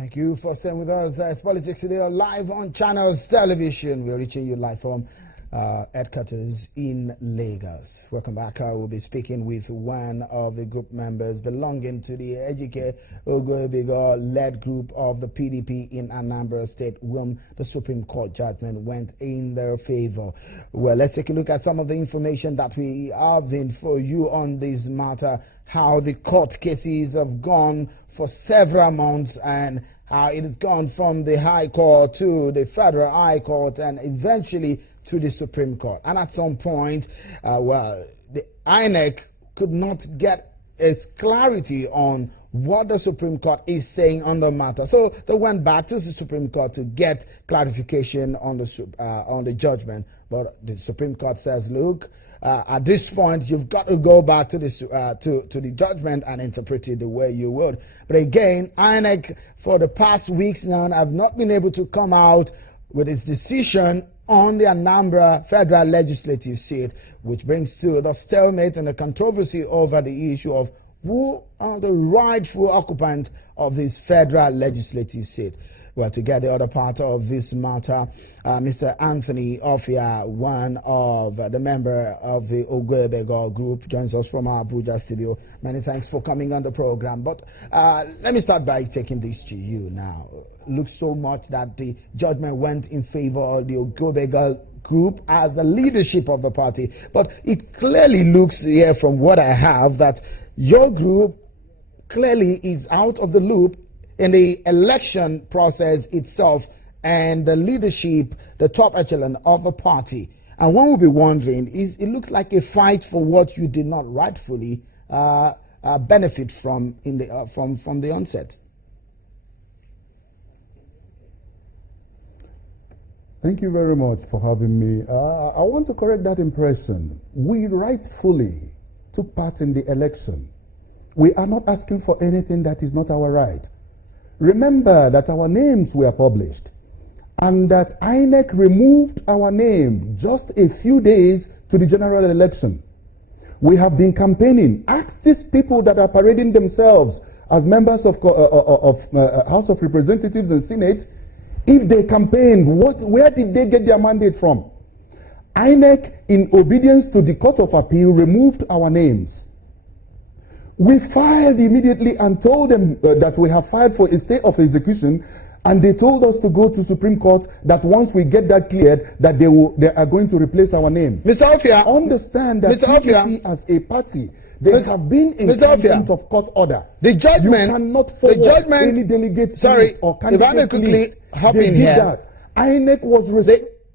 Thank you for staying with us. It's Politics Today live on Channels Television. We're reaching you live from headquarters in Lagos. Welcome back. We'll be speaking with one of the group members belonging to the Ejike Ogwebego-led group of the PDP in Anambra State, whom the Supreme Court judgment went in their favor. Well, let's take a look at some of the information that we have in for you on this matter, how the court cases have gone for several months and how it has gone from the High Court to the Federal High Court and eventually to the Supreme Court. And at some point, the INEC could not get its clarity on what the Supreme Court is saying on the matter. So they went back to the Supreme Court to get clarification on the judgment. But the Supreme Court says, look, at this point, you've got to go back to the judgment and interpret it the way you would. But again, INEC, for the past weeks now, have not been able to come out with its decision on the Anambra federal legislative seat, which brings to the stalemate and the controversy over the issue of who are the rightful occupants of this federal legislative seat. Well, to get the other part of this matter, Mr. Anthony Ofia, one of the member of the Ogwebego group, joins us from our Abuja studio. Many thanks for coming on the program. But let me start by taking this to you now. Looks so much that the judgment went in favor of the Ogwebego group as the leadership of the party. But it clearly looks here from what I have that your group clearly is out of the loop in the election process itself and the leadership, the top echelon of the party. And one will be wondering, it looks like a fight for what you did not rightfully benefit from from the onset. Thank you very much for having me. I want to correct that impression. We rightfully took part in the election. We are not asking for anything that is not our right. Remember that our names were published and that INEC removed our name just a few days to the general election. We have been campaigning. Ask these people that are parading themselves as members of House of Representatives and Senate if they campaigned. Where did they get their mandate from? INEC, in obedience to the Court of Appeal, removed our names. We filed immediately and told them that we have filed for a stay of execution, and they told us to go to Supreme Court that once we get that cleared, that they are going to replace our name. Mr. Ofia, understand that PDP as a party, they have been in contempt of court order. The judgment, you cannot forward any delegate list or candidate list. They did that. INEC was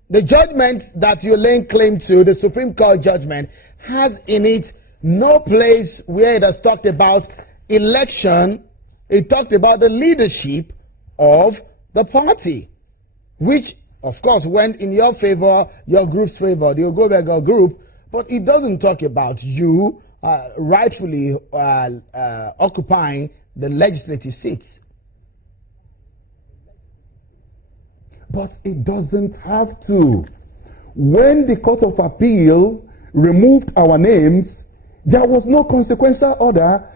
the judgment that you're laying claim to, the Supreme Court judgment, has in it no place where it has talked about election. It talked about the leadership of the party, which, of course, went in your favor, your group's favor, the Ogwebego group, but it doesn't talk about you rightfully occupying the legislative seats. But it doesn't have to. When the Court of Appeal removed our names, there was no consequential order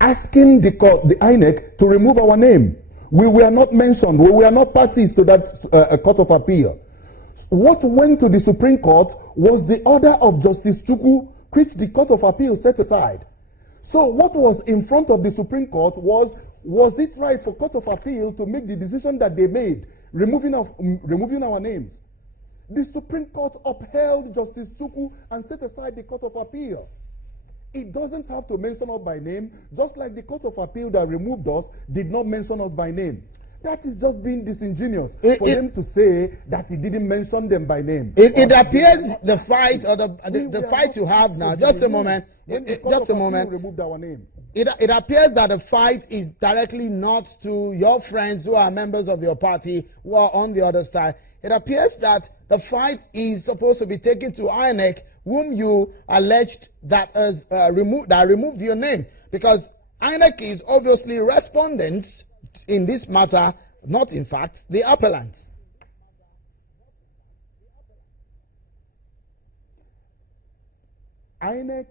asking the INEC to remove our name. We were not mentioned. We were not parties to that Court of Appeal. What went to the Supreme Court was the order of Justice Chukwu, which the Court of Appeal set aside. So what was in front of the Supreme Court was it right for Court of Appeal to make the decision that they made, removing our names? The Supreme Court upheld Justice Chukwu and set aside the Court of Appeal. It doesn't have to mention us by name, just like the Court of Appeal that removed us did not mention us by name. That is just being disingenuous for them to say that he didn't mention them by name. It appears the fight or the fight you have now. Just a moment. Just a moment. Removed our name. It appears that the fight is directly not to your friends who are members of your party who are on the other side. It appears that the fight is supposed to be taken to INEC, whom you alleged that removed your name, because INEC is obviously respondents in this matter, not in fact the appellants. INEC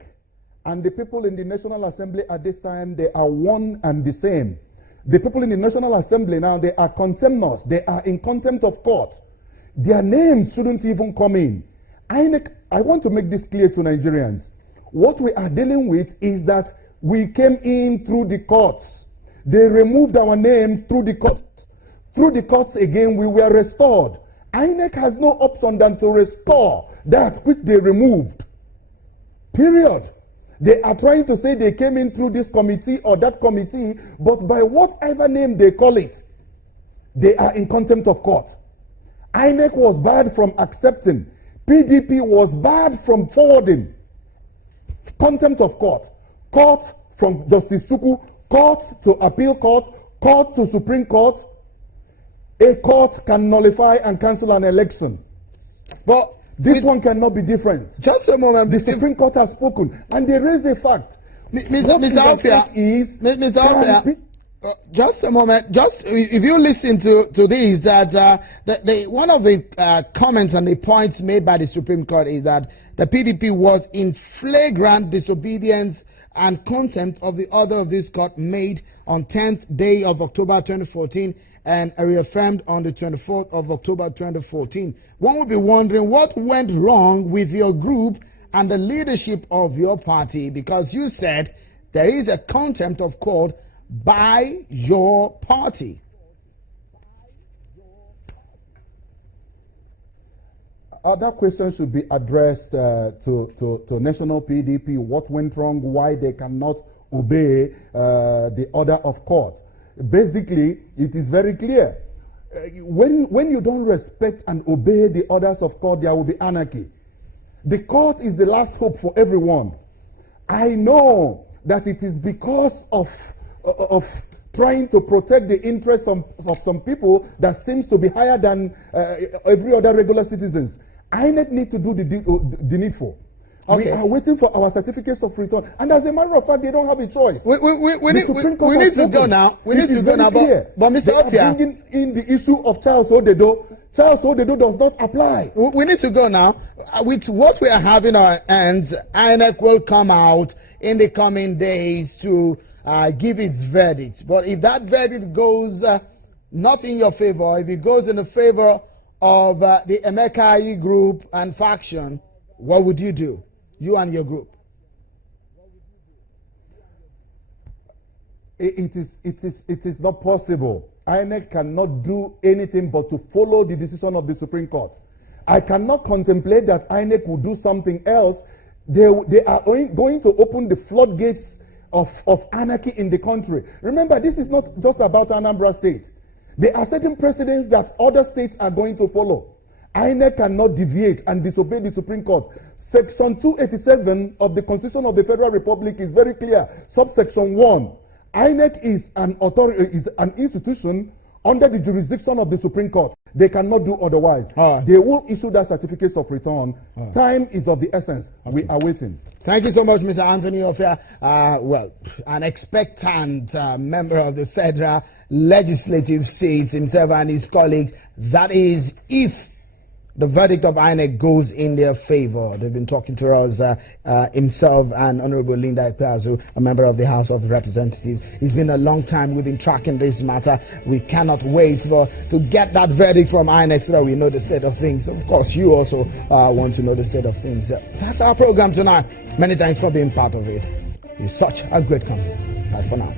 and the people in the National Assembly at this time, they are one and the same. The people in the National Assembly now, they are contemners. They are in contempt of court. Their names shouldn't even come in. INEC, I want to make this clear to Nigerians. What we are dealing with is that we came in through the courts. They removed our names through the courts. Through the courts again, we were restored. INEC has no option than to restore that which they removed. Period. They are trying to say they came in through this committee or that committee, but by whatever name they call it, they are in contempt of court. INEC was barred from accepting. PDP was barred from forwarding. Contempt of court. Court from Justice Chukwu, court to appeal court, court to Supreme Court. A court can nullify and cancel an election. But this one cannot be different. Just a moment. The Supreme Court has spoken, and they raised the fact. Mr. Alfia, just a moment. Just if you listen to this, that one of the comments and the points made by the Supreme Court is that the PDP was in flagrant disobedience and contempt of the order of this court made on 10th day of October 2014 and reaffirmed on the 24th of October 2014. One would be wondering what went wrong with your group and the leadership of your party, because you said there is a contempt of court by your party. That question should be addressed to National PDP. What went wrong? Why they cannot obey the order of court? Basically, it is very clear. When you don't respect and obey the orders of court, there will be anarchy. The court is the last hope for everyone. I know that it is because of trying to protect the interests of some people that seems to be higher than every other regular citizens. INEC need to do the needful. Okay. We are waiting for our certificates of return, and as a matter of fact, they don't have a choice. We need to go now. We need to go now. But Mr. Ofia, bringing in the issue of Charles Odedo. Charles Odedo does not apply. We need to go now. With what we are having on our hands, INEC will come out in the coming days to give its verdict. But if that verdict goes not in your favor, if it goes in the favor of the Emekai group and faction, what would you do? You and your group? It is not possible. INEC cannot do anything but to follow the decision of the Supreme Court. I cannot contemplate that INEC will do something else. They are going to open the floodgates of anarchy in the country. Remember, this is not just about Anambra State. There are certain precedents that other states are going to follow. INEC cannot deviate and disobey the Supreme Court. Section 287 of the Constitution of the Federal Republic is very clear. Subsection 1. INEC is an institution under the jurisdiction of the Supreme Court. They cannot do otherwise. They will issue that certificates of return. Time is of the essence. Okay. We are waiting. Thank you so much, Mr. Anthony Ofia. Well, an expectant member of the federal legislative seat, himself and his colleagues. That is, if the verdict of INEC goes in their favor. They've been talking to us, himself and Honorable Linda Ikpeazu, a member of the House of Representatives. It's been a long time we've been tracking this matter. We cannot wait to get that verdict from INEC so that we know the state of things. Of course, you also want to know the state of things. That's our program tonight. Many thanks for being part of it. You're such a great company. Bye for now.